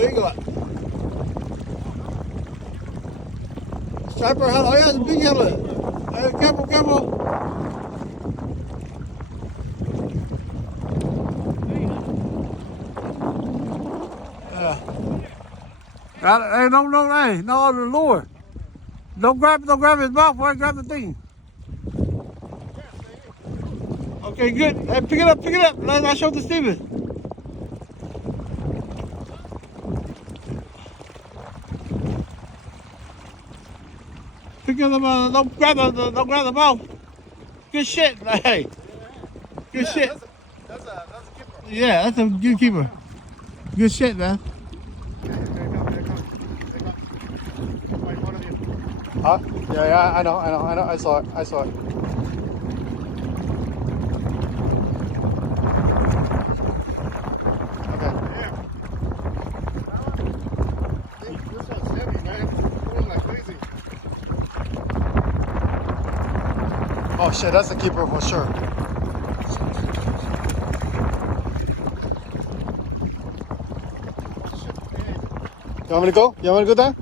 big one. Striper, oh yeah, it's a big halibut. Hey, careful, careful. Yeah. Hey, no, hey, no on the lure. Don't grab his mouth before I grab the thing. Okay, good. Hey, pick it up. I'll show it to Steven. Pick it up, don't grab the mouth. Good shit, hey. Good shit. That's a keeper. Yeah, that's a good keeper. Good shit, man. Huh? Yeah, I know. I saw it. Okay. This one's heavy, man. It's going like crazy. Oh shit, that's a keeper for sure. You want me to go? You want me to go down?